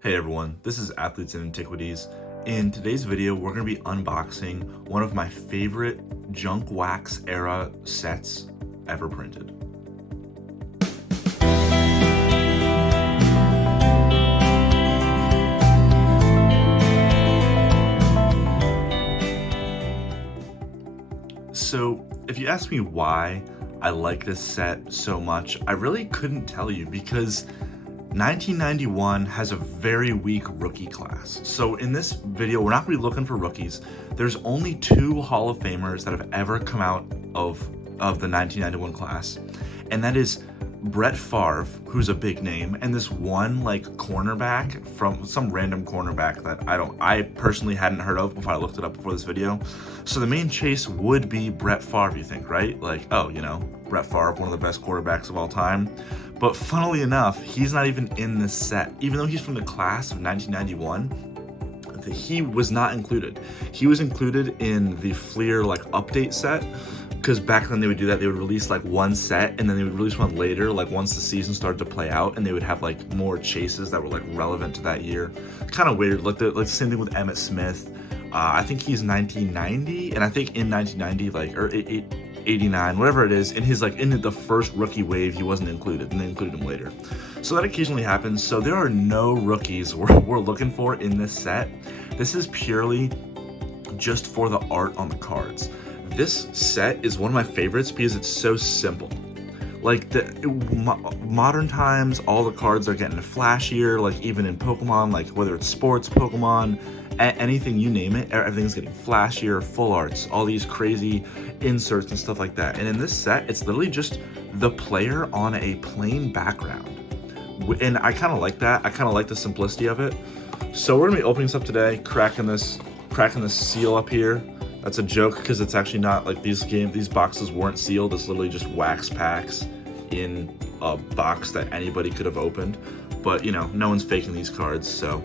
Hey everyone, this is Athletes and Antiquities. In today's video, we're going to be unboxing one of my favorite junk wax era sets ever printed. So, if you ask me why I like this set so much, I really couldn't tell you because 1991 has a very weak rookie class. So in this video, we're not gonna be looking for rookies. There's only 2 Hall of Famers that have ever come out of the 1991 class, and that is Brett Favre, who's a big name, and this one like cornerback from some random cornerback that I personally hadn't heard of before I looked it up before this video. So the main chase would be Brett Favre, you think, right? Like, oh, Brett Favre, one of the best quarterbacks of all time. But funnily enough, he's not even in this set. Even though he's from the class of 1991, he was not included. He was included in the Fleer like update set, because back then they would do that. They would release like one set and then they would release one later, like once the season started to play out, and they would have like more chases that were like relevant to that year. Kind of weird. Like the same thing with Emmitt Smith. I think he's 1990, and I think in 1990, like, or 89, whatever it is, in his like in the first rookie wave, he wasn't included, and they included him later. So that occasionally happens. So there are no rookies we're looking for in this set. This is purely just for the art on the cards. This set is one of my favorites because it's so simple. Like modern times, all the cards are getting flashier. Like even in Pokemon, like whether it's sports Pokemon, anything you name it, everything's getting flashier, full arts, all these crazy inserts and stuff like that. And in this set, it's literally just the player on a plain background. And I kind of like that. I kind of like the simplicity of it. So we're gonna be opening this up today, cracking this seal up here. That's a joke because it's actually not like these boxes weren't sealed. It's literally just wax packs in a box that anybody could have opened. But no one's faking these cards, so.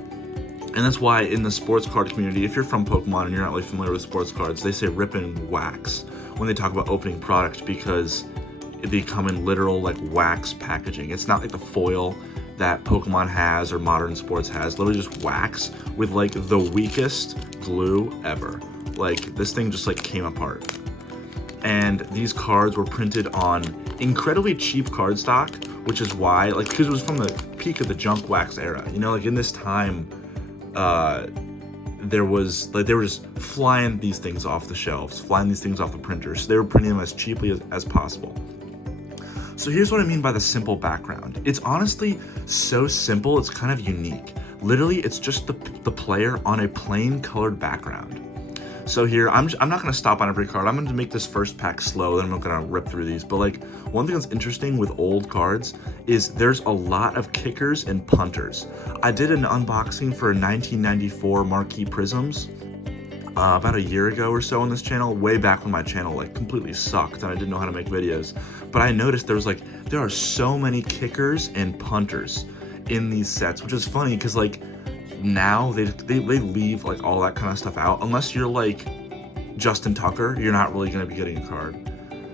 And that's why in the sports card community, if you're from Pokemon and you're not really familiar with sports cards, they say rip and wax when they talk about opening products, because they come in literal like wax packaging. It's not like the foil that Pokemon has or modern sports has. Literally just wax with like the weakest glue ever. Like this thing just like came apart. And these cards were printed on incredibly cheap cardstock, which is why, like, because it was from the peak of the junk wax era. Like in this time, they were just flying these things off the shelves, flying these things off the printers. So they were printing them as cheaply as possible. So here's what I mean by the simple background. It's honestly so simple, it's kind of unique. Literally, it's just the player on a plain colored background. So here, I'm not going to stop on every card. I'm going to make this first pack slow, then I'm going to rip through these. But like, one thing that's interesting with old cards is there's a lot of kickers and punters. I did an unboxing for 1994 Marquee Prisms about a year ago or so on this channel, way back when my channel like completely sucked and I didn't know how to make videos. But I noticed there are so many kickers and punters in these sets, which is funny because like, now they leave like all that kind of stuff out. Unless you're like Justin Tucker, you're not really going to be getting a card.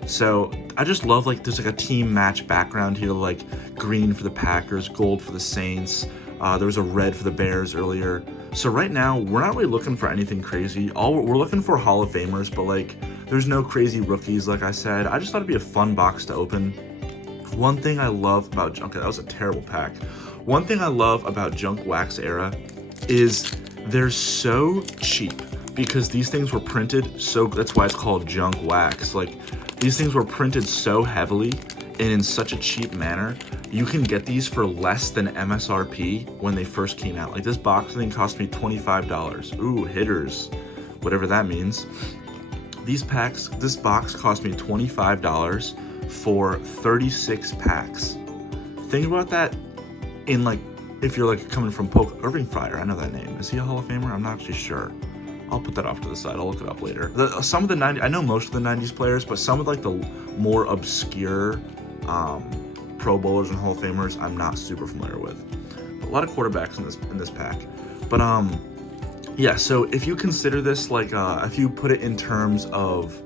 So I just love like there's like a team match background here, like green for the Packers, gold for the Saints. There was a red for the Bears earlier. So right now we're not really looking for anything crazy. We're looking for Hall of Famers, but like there's no crazy rookies. Like I said, I just thought it'd be a fun box to open. One thing I love about that was a terrible pack. One thing I love about junk wax era is they're so cheap, because these things were printed so, that's why it's called junk wax. Like these things were printed so heavily and in such a cheap manner, you can get these for less than MSRP when they first came out. Like this box thing cost me $25. Ooh, hitters, whatever that means. This box cost me $25 for 36 packs. Think about that in like, if you're like coming from Irving Fryar, I know that name. Is he a Hall of Famer? I'm not actually sure. I'll put that off to the side. I'll look it up later. Some of the 90s, I know most of the 90s players, but some of like the more obscure Pro Bowlers and Hall of Famers, I'm not super familiar with. A lot of quarterbacks in this pack. But yeah, so if you consider this like, if you put it in terms of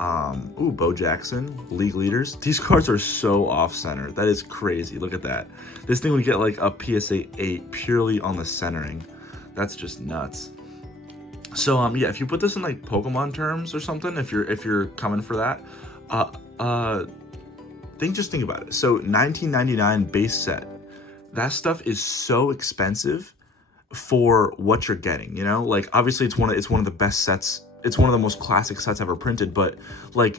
Ooh, Bo Jackson, league leaders. These cards are so off center. That is crazy. Look at that. This thing would get like a PSA 8 purely on the centering. That's just nuts. So yeah, if you put this in like Pokemon terms or something, if you're coming for that, think about it. So 1999 base set. That stuff is so expensive for what you're getting, you know? Like obviously it's one of the best sets. It's one of the most classic sets ever printed, but like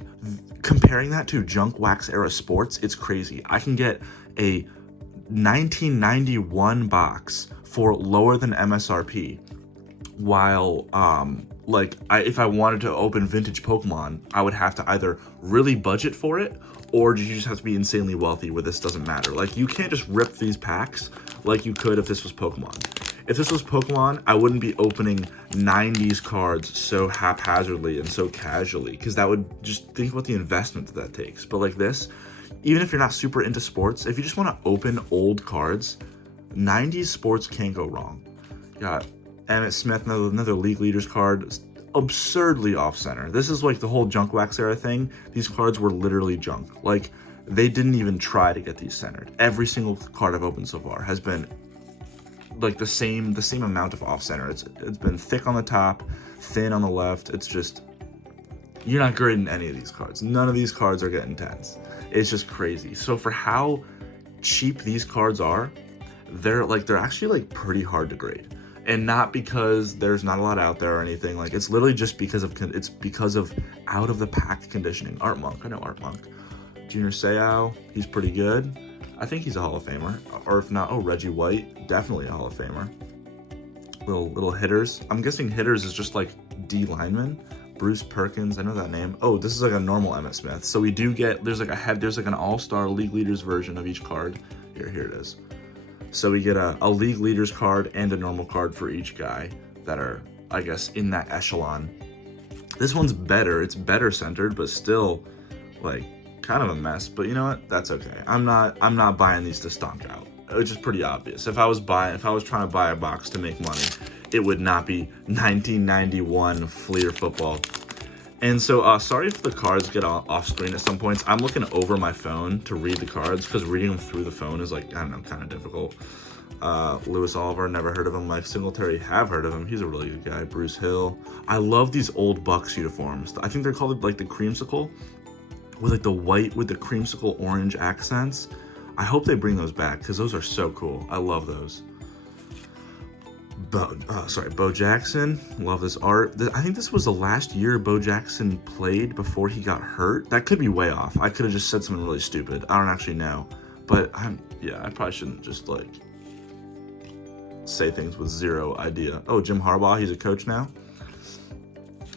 comparing that to Junk Wax era sports, it's crazy. I can get a 1991 box for lower than MSRP, while if I wanted to open vintage Pokemon, I would have to either really budget for it, or you just have to be insanely wealthy where this doesn't matter. Like you can't just rip these packs like you could if this was Pokemon. If this was Pokemon, I wouldn't be opening 90s cards so haphazardly and so casually, because that would just, think about the investment that takes. But like this, even if you're not super into sports, if you just want to open old cards, 90s sports can't go wrong. Got Emmitt Smith, another league leaders card, absurdly off center. This is like the whole Junk Wax era thing. These cards were literally junk. Like they didn't even try to get these centered. Every single card I've opened so far has been like the same amount of off center. It's been thick on the top, thin on the left. It's just, you're not grading any of these cards. None of these cards are getting 10s. It's just crazy. So for how cheap these cards are, they're actually like pretty hard to grade. And not because there's not a lot out there or anything. Like it's literally just because of out of the pack conditioning. Art Monk, I know Art Monk. Junior Seau, he's pretty good. I think he's a Hall of Famer, or if not, Reggie White, definitely a Hall of Famer. Little hitters. I'm guessing hitters is just like D lineman. Bruce Perkins, I know that name. Oh, this is like a normal Emmitt Smith. So we do get, there's like an all-star league leaders version of each card. Here it is. So we get a league leaders card and a normal card for each guy that are, I guess, in that echelon. This one's better. It's better centered, but still like kind of a mess. But you know what? That's okay. I'm not buying these to stonk out. Which is pretty obvious. If I was trying to buy a box to make money, it would not be 1991 Fleer football. And so, sorry if the cards get off screen at some points. I'm looking over my phone to read the cards because reading them through the phone is like, I don't know, kind of difficult. Lewis Oliver, never heard of him. Mike Singletary, have heard of him. He's a really good guy. Bruce Hill. I love these old Bucks uniforms. I think they're called like the creamsicle, with like the white with the creamsicle orange accents. I hope they bring those back because those are so cool. I love those. Bo Jackson, love this art. I think this was the last year Bo Jackson played before he got hurt. That could be way off. I could have just said something really stupid. I don't actually know. But I probably shouldn't just like say things with zero idea. Oh, Jim Harbaugh, he's a coach now.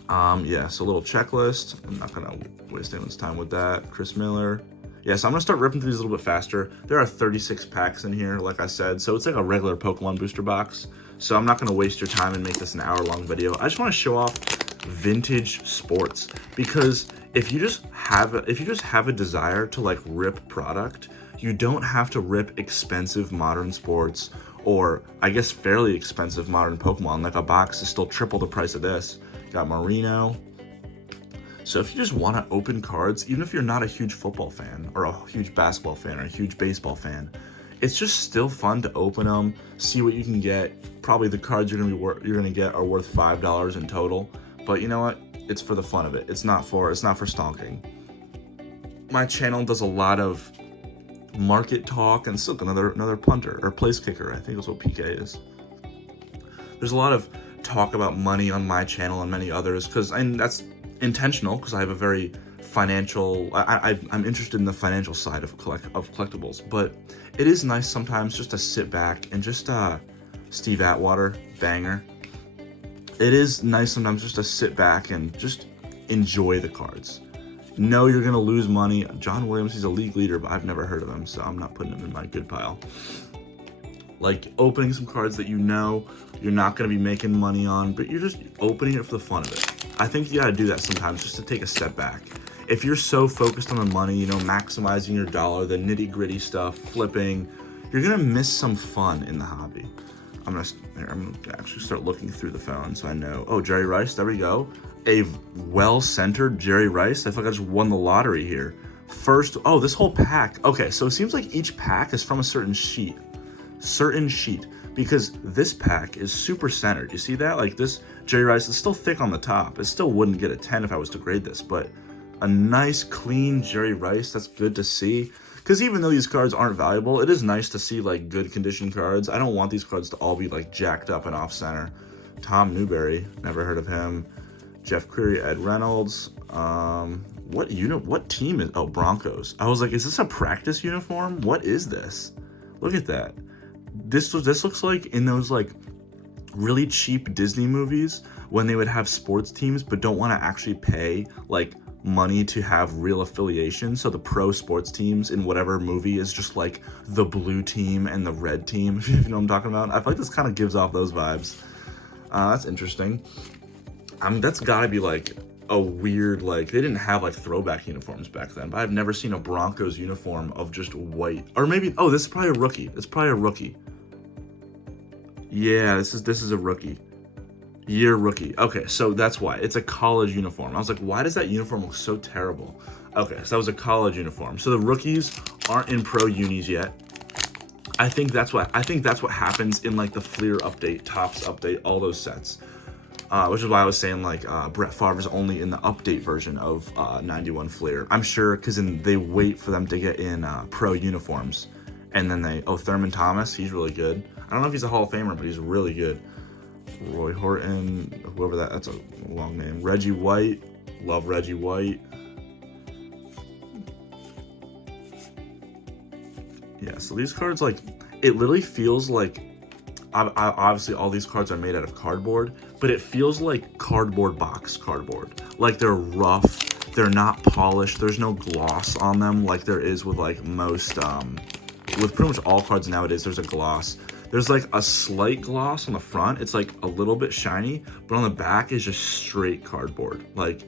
So a little checklist. I'm not gonna waste anyone's time with that. Chris Miller. Yeah, so I'm gonna start ripping through these a little bit faster. There are 36 packs in here, like I said, so it's like a regular Pokemon booster box. So I'm not gonna waste your time and make this an hour-long video. I just want to show off vintage sports, because if you just have a desire to like rip product, you don't have to rip expensive modern sports, or I guess fairly expensive modern Pokemon. Like a box is still triple the price of this. Got Marino. So if you just want to open cards, even if you're not a huge football fan or a huge basketball fan or a huge baseball fan, it's just still fun to open them, see what you can get. Probably the cards you're gonna get are worth $5 in total, but you know what? It's for the fun of it. It's not for stonking. My channel does a lot of market talk, and Silk, another punter or place kicker, I think is what PK is. There's a lot of talk about money on my channel and many others, and that's intentional because I have a very financial, I'm interested in the financial side of collectibles, but it is nice sometimes just to sit back and just Steve Atwater, banger. It is nice sometimes just to sit back and just enjoy the cards. No, you're gonna lose money. John Williams, he's a league leader, but I've never heard of him, so I'm not putting him in my good pile. Like opening some cards that you know you're not gonna be making money on, but you're just opening it for the fun of it. I think you gotta do that sometimes just to take a step back. If you're so focused on the money, you know, maximizing your dollar, the nitty gritty stuff, flipping, you're gonna miss some fun in the hobby. I'm gonna actually start looking through the phone so I know. Oh, Jerry Rice, there we go. A well-centered Jerry Rice. I feel like I just won the lottery here. First, oh, this whole pack. Okay, so it seems like each pack is from a certain sheet. Because this pack is super centered. You see that? Like this Jerry Rice is still thick on the top. It still wouldn't get a 10 if I was to grade this, but a nice clean Jerry Rice, that's good to see. Because even though these cards aren't valuable, it is nice to see like good condition cards. I don't want these cards to all be like jacked up and off center. Tom Newberry, never heard of him. Jeff Cleary, Ed Reynolds. What team is? Oh, Broncos. I was like, is this a practice uniform? What is this? Look at that. This looks like in those like really cheap Disney movies when they would have sports teams but don't want to actually pay like money to have real affiliation. So the pro sports teams in whatever movie is just like the blue team and the red team, if you know what I'm talking about. I feel like this kind of gives off those vibes. That's interesting. That's gotta be like a weird, like, they didn't have like throwback uniforms back then, but I've never seen a Broncos uniform of just white. Or maybe, oh, this is probably a rookie. It's probably a rookie. Yeah, this is a rookie. Year rookie. Okay, so that's why. It's a college uniform. I was like, why does that uniform look so terrible? Okay, so that was a college uniform. So the rookies aren't in pro unis yet. I think that's what happens in like the Fleer update, Topps update, all those sets. Which is why I was saying like Brett Favre is only in the update version of 91 Fleer. I'm sure because they wait for them to get in pro uniforms, and then Thurman Thomas, he's really good. I don't know if he's a Hall of Famer, but he's really good. Roy Horton, whoever that's a long name. Reggie White, love Reggie White. Yeah, so these cards, like, it literally feels like, obviously all these cards are made out of cardboard, but it feels like cardboard box cardboard. Like they're rough, they're not polished, there's no gloss on them like there is with like most, with pretty much all cards nowadays, there's a gloss. There's like a slight gloss on the front, it's like a little bit shiny, but on the back is just straight cardboard. Like,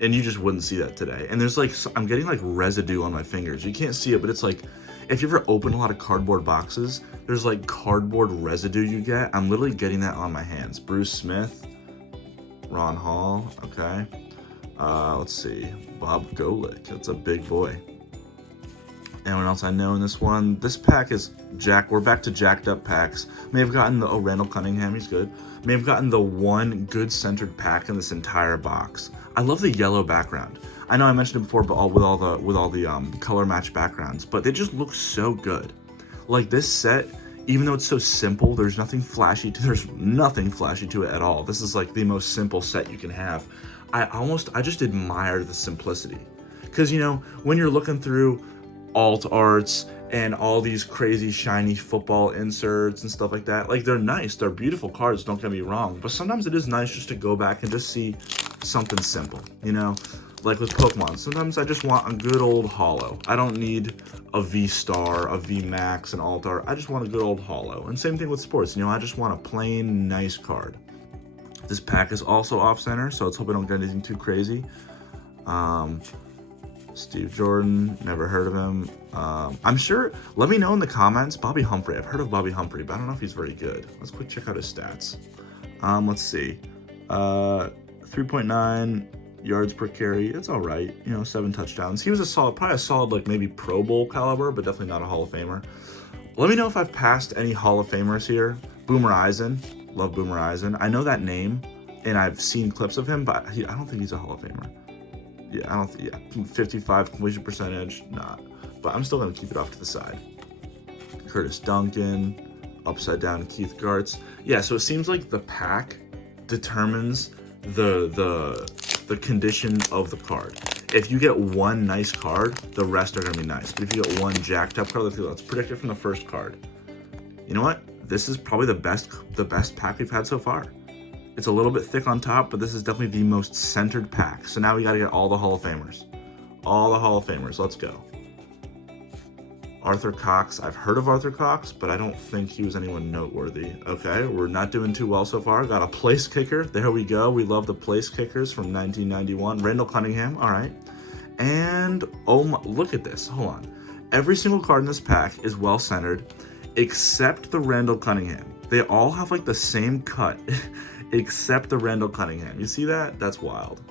and you just wouldn't see that today. And there's like, I'm getting like residue on my fingers. You can't see it, but it's like, if you ever open a lot of cardboard boxes, there's like cardboard residue you get. I'm literally getting that on my hands. Bruce Smith, Ron Hall, okay. Let's see, Bob Golick, that's a big boy. Anyone else I know in this one? This pack is we're back to jacked up packs. May have gotten the, Randall Cunningham, he's good. May have gotten the one good centered pack in this entire box. I love the yellow background. I know I mentioned it before, but with all the color match backgrounds, but they just look so good. Like this set, even though it's so simple, there's nothing flashy to it at all. This is like the most simple set you can have. I just admire the simplicity. Because, you know, when you're looking through alt arts and all these crazy shiny football inserts and stuff like that, like they're nice, they're beautiful cards, don't get me wrong, but sometimes it is nice just to go back and just see something simple, you know? Like with Pokemon, sometimes I just want a good old holo. I don't need a V-Star, a V-Max, an alt art. I just want a good old holo. And same thing with sports, you know, I just want a plain nice card. This pack is also off-center, so let's hope I don't get anything too crazy. Steve Jordan, never heard of him. I'm sure, let me know in the comments, Bobby Humphrey. I've heard of Bobby Humphrey, but I don't know if he's very good. Let's quick check out his stats. Let's see. 3.9 yards per carry. It's all right. You know, 7 touchdowns. He was probably a solid, like maybe Pro Bowl caliber, but definitely not a Hall of Famer. Let me know if I've passed any Hall of Famers here. Boomer Eisen. Love Boomer Eisen. I know that name, and I've seen clips of him, but I don't think he's a Hall of Famer. Yeah, 55 completion percentage, not. But I'm still going to keep it off to the side. Curtis Duncan, upside down Keith Gartz. Yeah, so it seems like the pack determines the condition of the card. If you get one nice card, the rest are going to be nice. But if you get one jacked up card, let's predict it from the first card. You know what? This is probably the best pack we've had so far. It's a little bit thick on top, but this is definitely the most centered pack. So now we got to get all the Hall of Famers. All the Hall of Famers. Let's go. Arthur Cox. I've heard of Arthur Cox, but I don't think he was anyone noteworthy. Okay, we're not doing too well so far. Got a place kicker. There we go. We love the place kickers from 1991. Randall Cunningham. All right. And, oh my, look at this. Hold on. Every single card in this pack is well centered, except the Randall Cunningham. They all have like the same cut, except the Randall Cunningham. You see that? That's wild.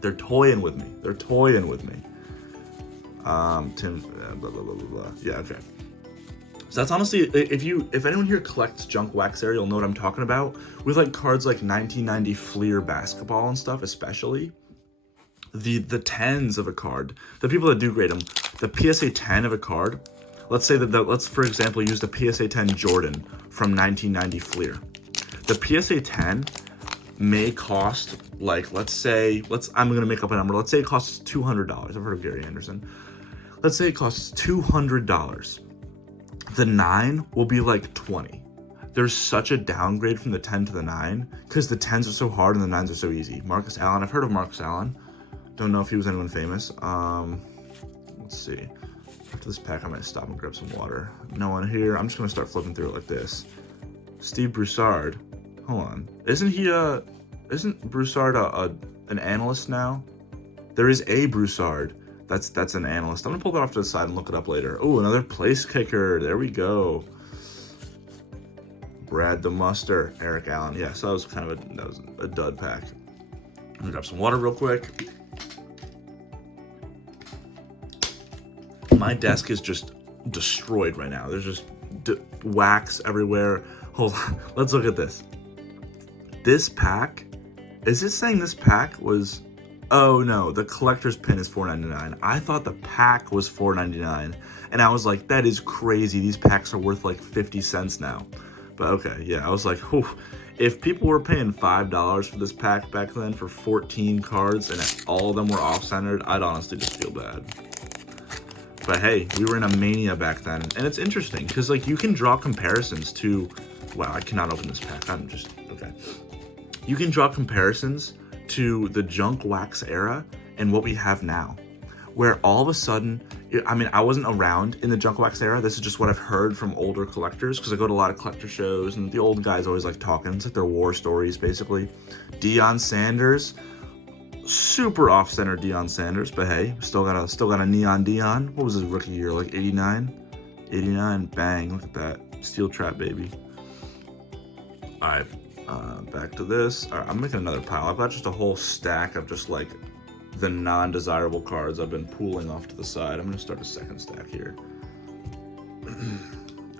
They're toying with me. They're toying with me. Tim, blah, blah, blah, blah, blah. Yeah, okay. So that's honestly, if anyone here collects junk wax era, you'll know what I'm talking about. With like cards like 1990 Fleer basketball and stuff, especially. The 10s of a card, the people that do grade them, the PSA 10 of a card, let's say let's for example use the PSA 10 Jordan from 1990 Fleer. The PSA 10 may cost like, I'm gonna make up a number. Let's say it costs $200. I've heard of Gary Anderson. Let's say it costs $200. The 9 will be like 20. There's such a downgrade from the 10 to the 9 because the 10s are so hard and the 9s are so easy. Marcus Allen, I've heard of Marcus Allen. Don't know if he was anyone famous. Let's see. After this pack, I might stop and grab some water. No one here. I'm just gonna start flipping through it like this. Steve Broussard. Hold on. Isn't Broussard an analyst now? There is a Broussard. That's an analyst. I'm gonna pull that off to the side and look it up later. Oh, another place kicker. There we go. Brad the Muster. Eric Allen. Yeah, so that was a dud pack. I'm gonna grab some water real quick. My desk is just destroyed right now. There's just wax everywhere. Hold on. Let's look at this. This pack, is it saying this pack was, oh no, the collector's pin is $4.99. I thought the pack was $4.99. And I was like, that is crazy. These packs are worth like 50 cents now. But okay, yeah, I was like, whew. If people were paying $5 for this pack back then for 14 cards and all of them were off-centered, I'd honestly just feel bad. But hey, we were in a mania back then. And it's interesting because like you can draw comparisons to, wow, I cannot open this pack. Okay. You can draw comparisons to the junk wax era and what we have now. Where all of a sudden, I mean, I wasn't around in the junk wax era. This is just what I've heard from older collectors because I go to a lot of collector shows and the old guys always like talking. It's like their war stories, basically. Deion Sanders. Super off-center Deion Sanders, but hey, still got a neon Deion. What was his rookie year, like 89? 89, bang, look at that. Steel trap, baby. All right, back to this. All right, I'm making another pile. I've got just a whole stack of just like the non-desirable cards I've been pooling off to the side. I'm gonna start a second stack here.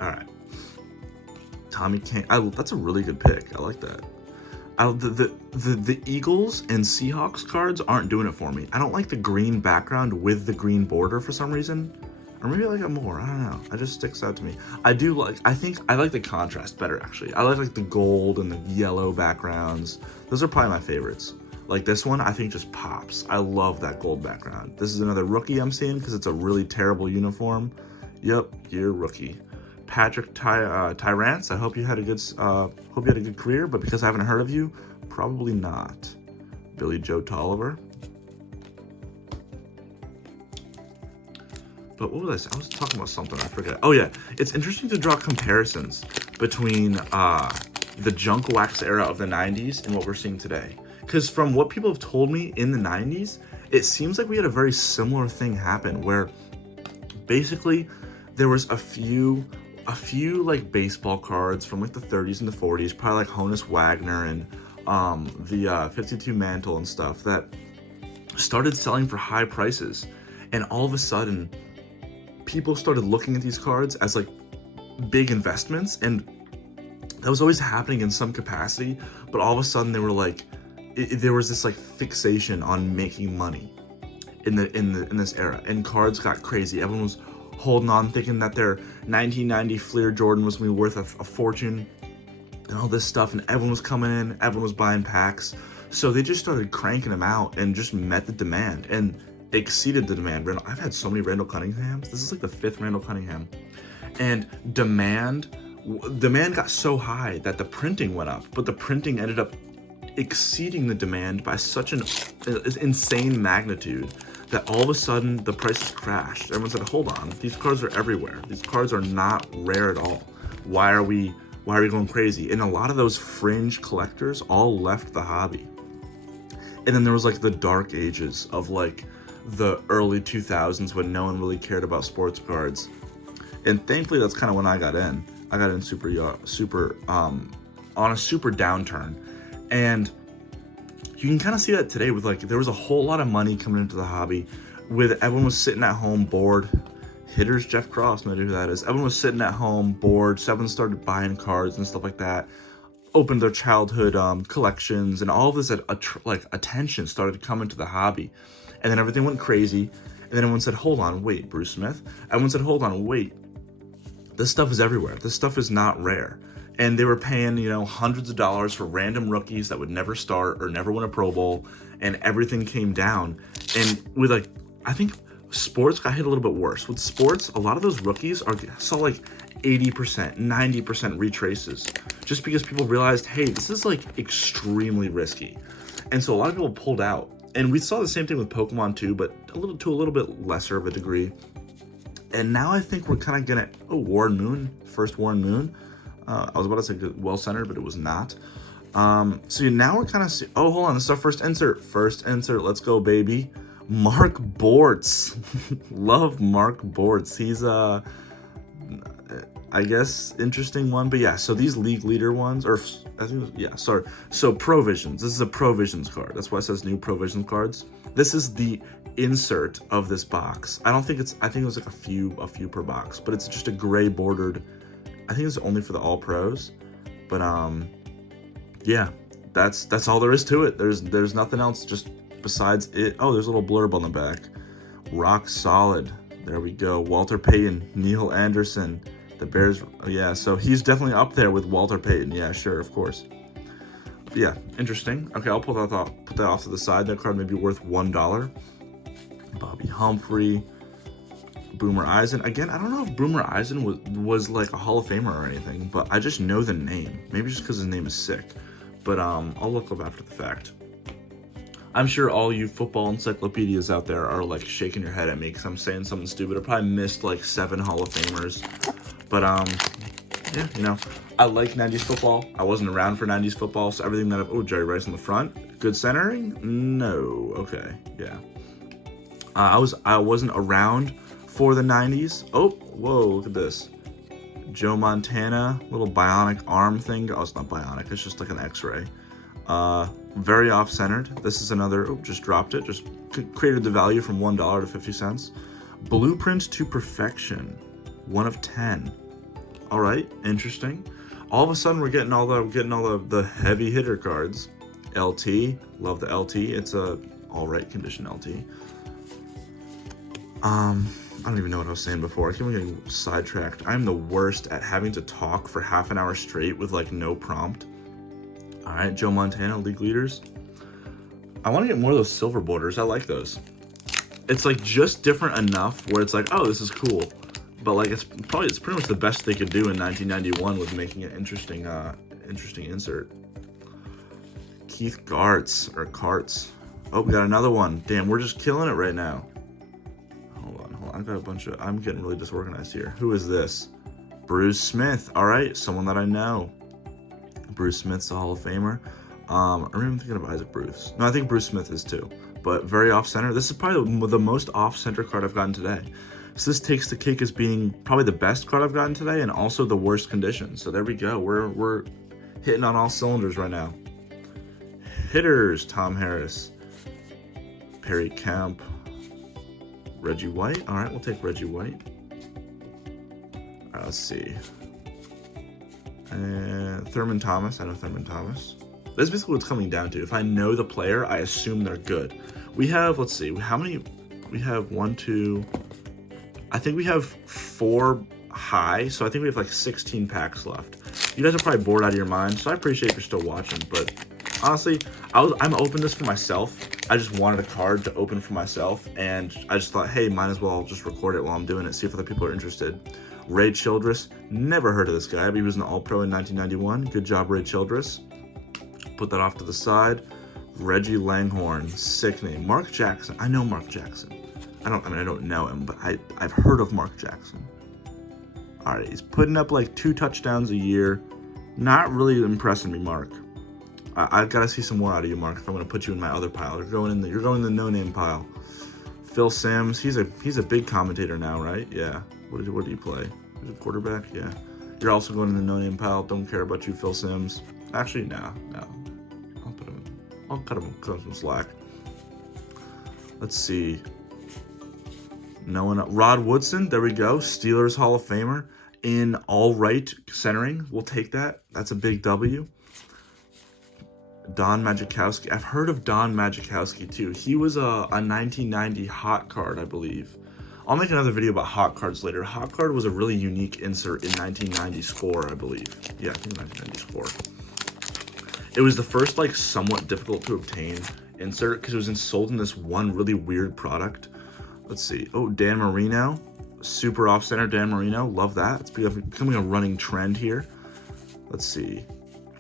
All right. Tommy Kane, that's a really good pick. I like that. The Eagles and Seahawks cards aren't doing it for me. I don't like the green background with the green border for some reason. Or maybe I like it more. I don't know. It just sticks out to me. I think I like the contrast better, actually. I like the gold and the yellow backgrounds. Those are probably my favorites. Like this one, I think just pops. I love that gold background. This is another rookie I'm seeing because it's a really terrible uniform. Yep, you're rookie. Patrick Tyrants, I hope you had a good career, but because I haven't heard of you, probably not. Billy Joe Tolliver. But what was I saying? I was talking about something, I forget. Oh yeah, it's interesting to draw comparisons between the junk wax era of the 90s and what we're seeing today. Because from what people have told me in the 90s, it seems like we had a very similar thing happen where basically there was a few like baseball cards from like the 30s and the 40s, probably like Honus Wagner and the 52 Mantle and stuff that started selling for high prices. And all of a sudden, people started looking at these cards as like big investments, and that was always happening in some capacity. But all of a sudden, they were like, there was this like fixation on making money in this era, and cards got crazy. Everyone was holding on, thinking that their 1990 Fleer Jordan was going to be worth a fortune and all this stuff, and everyone was coming in, everyone was buying packs. So they just started cranking them out and just met the demand and exceeded the demand. I've had so many Randall Cunninghams. This is like the 5th Randall Cunningham. And demand got so high that the printing went up, but the printing ended up exceeding the demand by such an insane magnitude that all of a sudden the prices crashed. Everyone said, hold on, these cards are everywhere. These cards are not rare at all. Why are we going crazy? And a lot of those fringe collectors all left the hobby. And then there was like the dark ages of like the early 2000s when no one really cared about sports cards. And thankfully that's kind of when I got in. I got in on a super downturn, and you can kind of see that today with like there was a whole lot of money coming into the hobby, with everyone was sitting at home bored. Hitters Jeff Cross, no idea who that is. Everyone was sitting at home bored. So everyone started buying cards and stuff like that. Opened their childhood collections, and all of this attention started coming to the hobby, and then everything went crazy. And then everyone said, "Hold on, wait, Bruce Smith." Everyone said, "Hold on, wait. This stuff is everywhere. This stuff is not rare." And they were paying, hundreds of dollars for random rookies that would never start or never win a Pro Bowl, and everything came down. And with I think sports got hit a little bit worse. With sports, a lot of those rookies saw like 80%, 90% retraces, just because people realized, hey, this is like extremely risky. And so a lot of people pulled out. And we saw the same thing with Pokemon too, but to a little bit lesser of a degree. And now I think we're kind of gonna, Warren Moon, first Warren Moon. I was about to say well-centered, but it was not. So now we're kind of hold on, this is our first insert. Let's go, baby. Mark Bortz. Love Mark Bortz. He's I guess interesting one, but yeah, so these league leader ones, or I think so Provisions. This is a Provisions card. That's why it says new Provisions cards. This is the insert of this box. I think it was like a few per box, but it's just a gray bordered. I think it's only for the all pros, but yeah, that's all there is to it. There's nothing else just besides it. Oh, there's a little blurb on the back. Rock solid. There we go. Walter Payton, Neil Anderson, the Bears. Yeah, so he's definitely up there with Walter Payton. Yeah, sure, of course. But yeah, interesting. Okay, I'll put that off to the side. That card may be worth $1. Bobby Humphrey, Boomer Eisen. Again, I don't know if Boomer Eisen was like a Hall of Famer or anything, but I just know the name. Maybe just because his name is sick. But I'll look up after the fact. I'm sure all you football encyclopedias out there are like shaking your head at me because I'm saying something stupid. I probably missed like 7 Hall of Famers. But yeah, I like 90s football. I wasn't around for 90s football, so everything that Jerry Rice on the front. Good centering? No. Okay, yeah. I wasn't around for the 90s. Oh, whoa, look at this. Joe Montana, little bionic arm thing. Oh, it's not bionic, it's just like an x-ray. Very off-centered. This is another, just dropped it. Just created the value from $1 to 50 cents. Blueprint to Perfection, 1 of 10. All right, interesting. All of a sudden, we're getting all the heavy hitter cards. LT, love the LT. It's a all right condition LT. I don't even know what I was saying before. I keep getting sidetracked. I'm the worst at having to talk for half an hour straight with like no prompt. All right, Joe Montana, league leaders. I want to get more of those silver borders. I like those. It's like just different enough where it's like, oh, this is cool. But like it's pretty much the best they could do in 1991 with making an interesting insert. Keith Gartz or Carts. Oh, we got another one. Damn, we're just killing it right now. Hold on. I've got I'm getting really disorganized here. Who is this? Bruce Smith. All right, someone that I know. Bruce Smith's a Hall of Famer. I'm even thinking of Isaac Bruce. No, I think Bruce Smith is too. But very off-center. This is probably the most off-center card I've gotten today. So this takes the cake as being probably the best card I've gotten today and also the worst condition. So there we go. We're hitting on all cylinders right now. Hitters, Tom Harris, Perry Kemp, Reggie White. All right, we'll take Reggie White. All right, let's see. Thurman Thomas. I know Thurman Thomas. That's basically what it's coming down to. If I know the player, I assume they're good. We have, let's see, how many? We have 1, 2. I think we have 4 high, so I think we have like 16 packs left. You guys are probably bored out of your mind, so I appreciate you're still watching. But honestly, I'm opening this for myself. I just wanted a card to open for myself, and I just thought, hey, might as well just record it while I'm doing it, see if other people are interested. Ray Childress, never heard of this guy, but he was an All-Pro in 1991. Good job, Ray Childress. Put that off to the side. Reggie Langhorne, sick name. Mark Jackson, I know Mark Jackson. I don't know him, but I've heard of Mark Jackson. All right, he's putting up like 2 touchdowns a year. Not really impressing me, Mark. I've got to see some more out of you, Mark, if I'm going to put you in my other pile. You're going in the no-name pile. Phil Simms, he's a big commentator now, right? Yeah. What do you play? Is it quarterback? Yeah. You're also going in the no name pile. Don't care about you, Phil Simms. Actually, no. I'll cut him some slack. Let's see. No one. Rod Woodson. There we go. Steelers Hall of Famer in all right centering. We'll take that. That's a big W. Don Majkowski. I've heard of Don Majkowski too. He was a 1990 hot card, I believe. I'll make another video about hot cards later. Hot card was a really unique insert in 1990 Score, I believe. Yeah, I think 1990 Score. It was the first like somewhat difficult to obtain insert because it was sold in this one really weird product. Let's see. Oh, Dan Marino. Super off-center Dan Marino. Love that. It's becoming a running trend here. Let's see.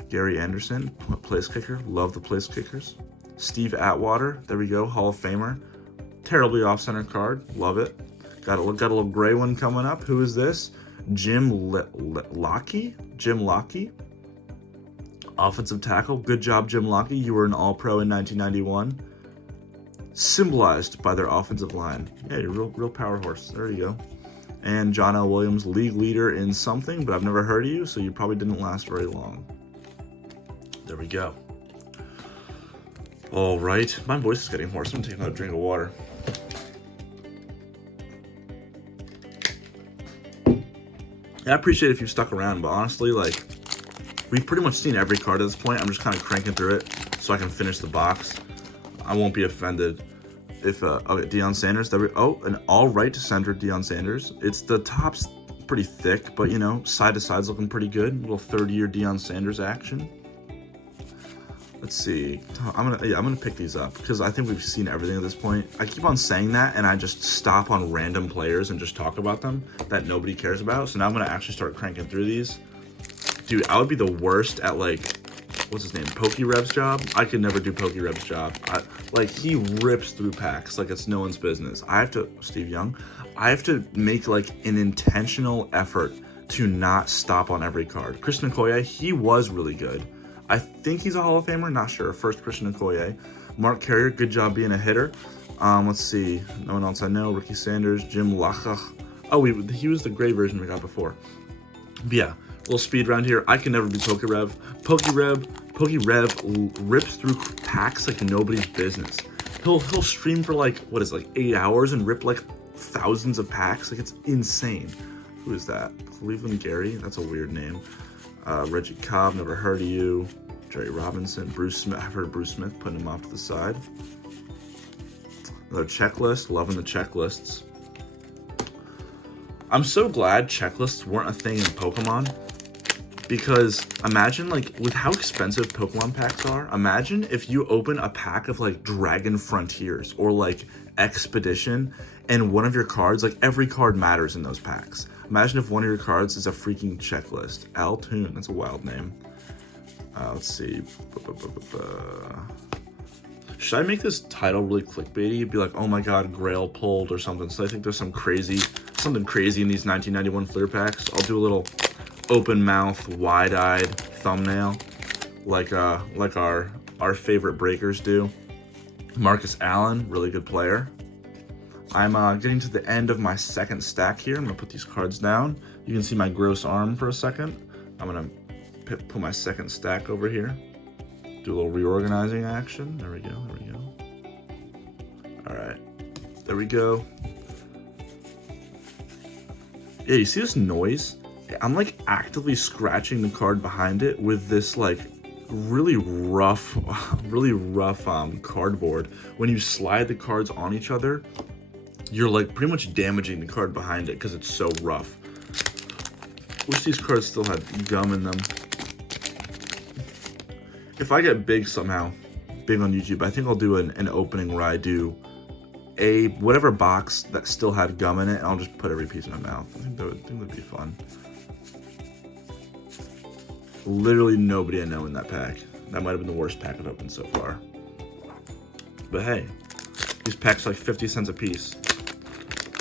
Gary Anderson, place kicker. Love the place kickers. Steve Atwater. There we go. Hall of Famer. Terribly off-center card. Love it. Got a little gray one coming up. Who is this? Jim Lockey? Jim Lockey. Offensive tackle. Good job, Jim Lockey. You were an All-Pro in 1991. Symbolized by their offensive line. Yeah, you're a real power horse. There you go. And John L. Williams, league leader in something, but I've never heard of you, so you probably didn't last very long. There we go. All right. My voice is getting hoarse. I'm gonna take another drink of water. I appreciate if you stuck around, but honestly, like, we've pretty much seen every card at this point. I'm just kind of cranking through it so I can finish the box. I won't be offended if, okay, Deion Sanders, an all right center Deion Sanders. It's the top's pretty thick, but you know, side to side's looking pretty good. Little third-year Deion Sanders action. Let's see. I'm gonna pick these up because I think we've seen everything at this point. I keep on saying that, and I just stop on random players and just talk about them that nobody cares about. So now I'm gonna actually start cranking through these. Dude, I would be the worst at like, what's his name? PokeRev's job. I could never do PokeRev's job. Like he rips through packs like it's no one's business. Steve Young. I have to make like an intentional effort to not stop on every card. Christian Okoye, he was really good. I think he's a Hall of Famer, not sure. First Christian Okoye. Mark Carrier, good job being a hitter. Let's see. No one else I know. Ricky Sanders, Jim Lachach. Oh, he was the gray version we got before. But yeah, a little speed round here. I can never be PokeRev. PokeRev rips through packs like nobody's business. He'll stream for like, 8 hours and rip like thousands of packs. Like it's insane. Who is that? Cleveland Gary? That's a weird name. Reggie Cobb, never heard of you. Jerry Robinson, Bruce Smith. I've heard of Bruce Smith, putting him off to the side. Another checklist, loving the checklists. I'm so glad checklists weren't a thing in Pokemon because imagine like with how expensive Pokemon packs are, imagine if you open a pack of like Dragon Frontiers or like Expedition and one of your cards, like every card matters in those packs. Imagine if one of your cards is a freaking checklist. Altoon, that's a wild name. Let's see. Should I make this title really clickbaity? Be like, oh my god, Grail pulled or something. So I think there's something crazy in these 1991 Fleer packs. I'll do a little open mouth, wide-eyed thumbnail, like our favorite breakers do. Marcus Allen, really good player. I'm getting to the end of my second stack here. I'm gonna put these cards down. You can see my gross arm for a second. I'm gonna put my second stack over here. Do a little reorganizing action. There we go. All right, there we go. Yeah, you see this noise? I'm like actively scratching the card behind it with this like really rough cardboard. When you slide the cards on each other, you're like pretty much damaging the card behind it because it's so rough. Wish these cards still had gum in them. If I get big somehow, big on YouTube, I think I'll do an opening where I do whatever box that still had gum in it, and I'll just put every piece in my mouth. I think that would be fun. Literally nobody I know in that pack. That might have been the worst pack I've opened so far. But hey, these packs are like 50 cents a piece.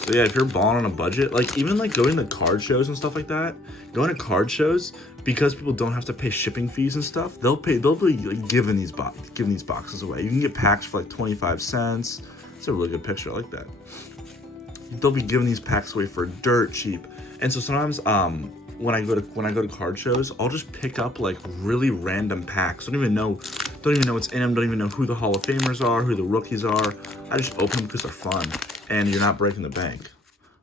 So yeah, if you're balling on a budget, like even like going to card shows and stuff like that, going to card shows, because people don't have to pay shipping fees and stuff, they'll be like, giving these boxes away. You can get packs for like 25 cents. It's a really good picture, I like that. They'll be giving these packs away for dirt cheap. And so sometimes when I go to card shows, I'll just pick up like really random packs. Don't even know what's in them. Don't even know who the Hall of Famers are, who the rookies are. I just open them because they're fun, and you're not breaking the bank.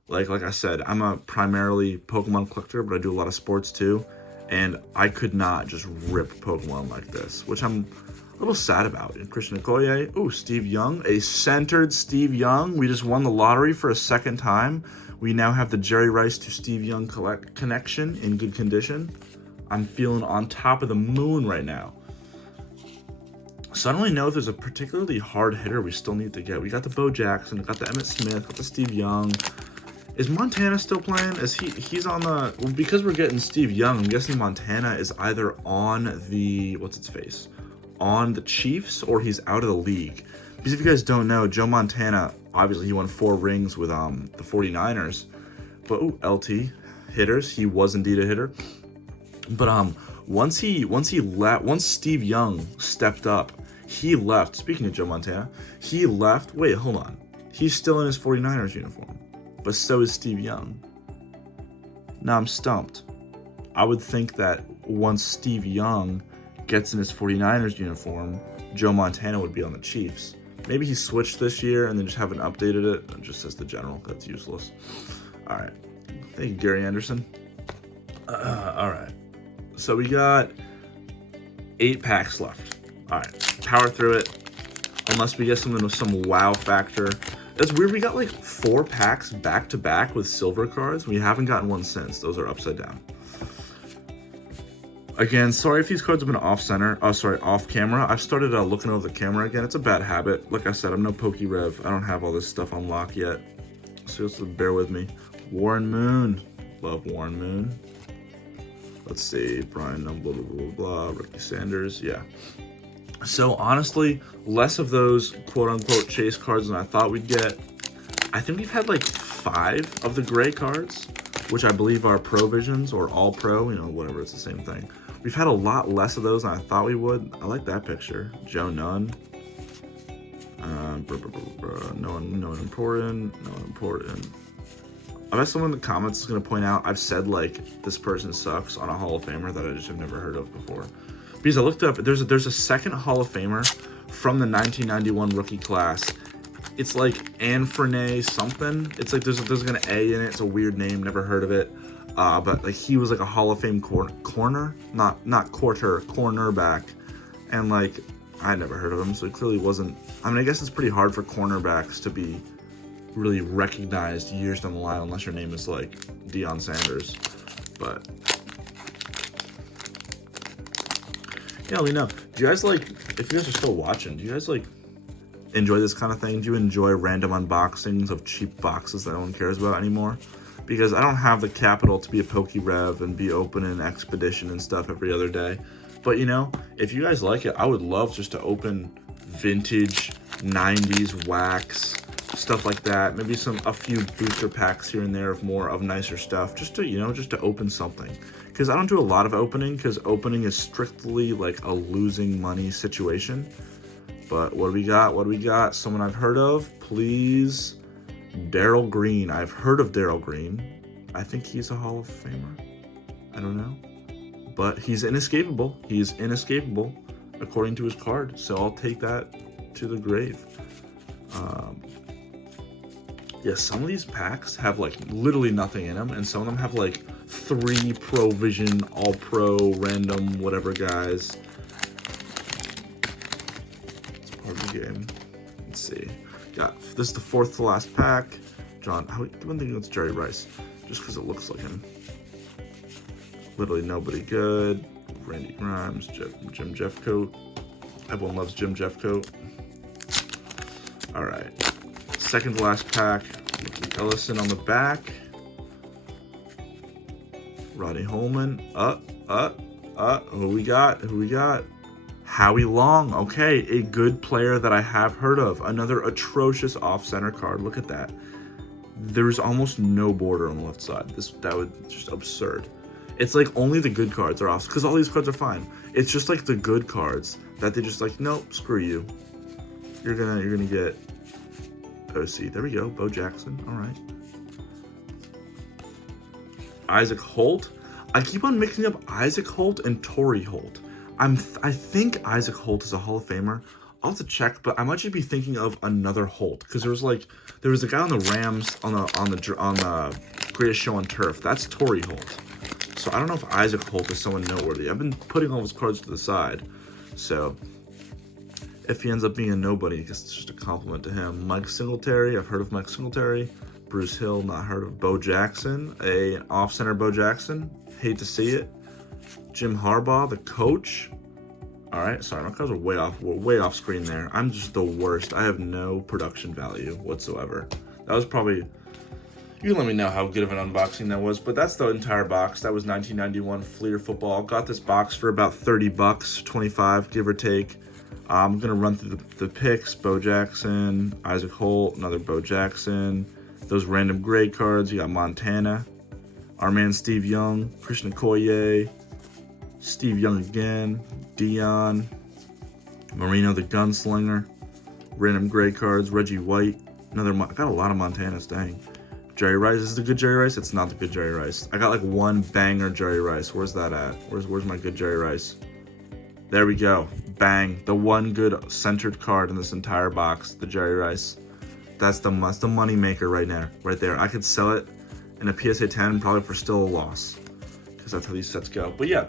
Like I said, I'm a primarily Pokemon collector, but I do a lot of sports too, and I could not just rip Pokemon like this, which I'm a little sad about. And Christian Okoye, ooh, Steve Young, a centered Steve Young. We just won the lottery for a second time. We now have the Jerry Rice to Steve Young connection in good condition. I'm feeling on top of the moon right now. So I don't really know if there's a particularly hard hitter we still need to get. We got the Bo Jackson, got the Emmitt Smith, got the Steve Young. Is Montana still playing? Is he's on the, well, because we're getting Steve Young, I'm guessing Montana is either on the, what's its face? On the Chiefs, or he's out of the league. Because if you guys don't know, Joe Montana, obviously he won 4 rings with the 49ers. But ooh, LT hitters, he was indeed a hitter. But once Steve Young stepped up, he left. Speaking of Joe Montana, he left. Wait, hold on. He's still in his 49ers uniform, but so is Steve Young. Now I'm stumped. I would think that once Steve Young gets in his 49ers uniform, Joe Montana would be on the Chiefs. Maybe he switched this year and they just haven't updated it. It just says the general. That's useless. All right. Thank you, Gary Anderson. All right. So we got 8 packs left. All right. Power through it. Unless we get something with some wow factor. That's weird. We got like 4 packs back to back with silver cards. We haven't gotten one since. Those are upside down. Again, sorry if these cards have been off camera. I've started looking over the camera again. It's a bad habit. Like I said, I'm no PokeRev. I don't have all this stuff on lock yet. So just bear with me. Warren Moon. Love Warren Moon. Let's see. Brian, blah, blah, blah, blah. Ricky Sanders. Yeah. So honestly, less of those quote-unquote chase cards than I thought we'd get. I think we've had like 5 of the gray cards, which I believe are Pro Visions or All Pro, you know, whatever, it's the same thing. We've had a lot less of those than I thought we would. I like that picture. Joe Nunn. No one important. I bet someone in the comments is going to point out I've said like this person sucks on a Hall of Famer that I just have never heard of before. Because I looked up, there's a second Hall of Famer from the 1991 rookie class. It's like Anfernay something. It's like there's an A in it. It's a weird name, never heard of it. But like he was like a Hall of Fame cornerback, and like I never heard of him, so it clearly wasn't. I mean, I guess it's pretty hard for cornerbacks to be really recognized years down the line unless your name is like Deion Sanders. But yeah, let me know. Do you guys like? If you guys are still watching, do you guys like enjoy this kind of thing? Do you enjoy random unboxings of cheap boxes that no one cares about anymore? Because I don't have the capital to be a PokeRev and be opening Expedition and stuff every other day. But you know, if you guys like it, I would love just to open vintage 90s wax, stuff like that. Maybe a few booster packs here and there of more of nicer stuff, just to, you know, just to open something. Because I don't do a lot of opening, because opening is strictly like a losing money situation. But what do we got? What do we got? Someone I've heard of, please. Darrell Green. I've heard of Darrell Green. I think he's a Hall of Famer. I don't know. But he's inescapable. He's inescapable according to his card. So I'll take that to the grave. Yeah, some of these packs have like literally nothing in them, and some of them have like 3 Pro Vision, All Pro, random, whatever guys. It's part of the game. Let's see. Got this is the 4th to last pack. John, I'm thinking it's Jerry Rice, just because it looks like him. Literally nobody good. Randy Grimes, Jim Jeffcoat. Everyone loves Jim Jeffcoat. All right. 2nd to last pack. Ricky Ellison on the back. Rodney Holman. Who we got? Who we got? Howie Long. Okay, a good player that I have heard of. Another atrocious off-center card. Look at that. There's almost no border on the left side. That would just absurd. It's like only the good cards are off, because all these cards are fine. It's just like the good cards that they just like, nope, screw you. You're gonna get OC. There we go. Bo Jackson. All right. Isaac Holt. I keep on mixing up Isaac Holt and Torrey Holt. I think Isaac Holt is a Hall of Famer. I'll have to check, but I might just be thinking of another Holt because there was a guy on the Rams on the Greatest Show on Turf. That's Torrey Holt. So I don't know if Isaac Holt is someone noteworthy. I've been putting all his cards to the side. So if he ends up being a nobody, I guess it's just a compliment to him. Mike Singletary, I've heard of Mike Singletary. Bruce Hill, not heard of. Bo Jackson, an off-center Bo Jackson. Hate to see it. Jim Harbaugh, the coach. All right, sorry, my cards are way off screen there. I'm just the worst. I have no production value whatsoever. That was probably, you can let me know how good of an unboxing that was, but that's the entire box. That was 1991 Fleer football. Got this box for about 30 bucks, 25, give or take. I'm gonna run through the picks. Bo Jackson, Isaac Holt, another Bo Jackson. Those random gray cards, you got Montana, our man Steve Young, Christian Okoye, Steve Young again, Dion, Marino the Gunslinger, random gray cards, Reggie White, I got a lot of Montanas, dang. Jerry Rice, is this the good Jerry Rice? It's not the good Jerry Rice. I got like one banger Jerry Rice. Where's that at? Where's my good Jerry Rice? There we go, bang. The one good centered card in this entire box, the Jerry Rice. That's the money maker right there. I could sell it in a PSA 10 probably for still a loss because that's how these sets go. But yeah,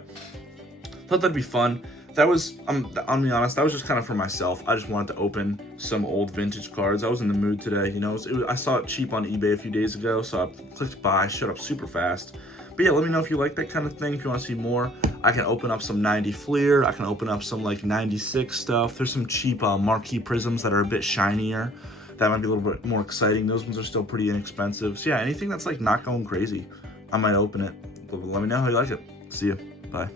thought that'd be fun. That was, I'll be honest, that was just kind of for myself. I just wanted to open some old vintage cards. I was in the mood today, you know. I saw it cheap on eBay a few days ago, so I clicked buy, shut up super fast. But yeah, let me know if you like that kind of thing, if you want to see more. I can open up some 90 Fleer. I can open up some like 96 stuff. There's some cheap Marquee Prisms that are a bit shinier. That might be a little bit more exciting. Those ones are still pretty inexpensive. So yeah, anything that's like not going crazy, I might open it. Let me know how you like it. See ya. Bye.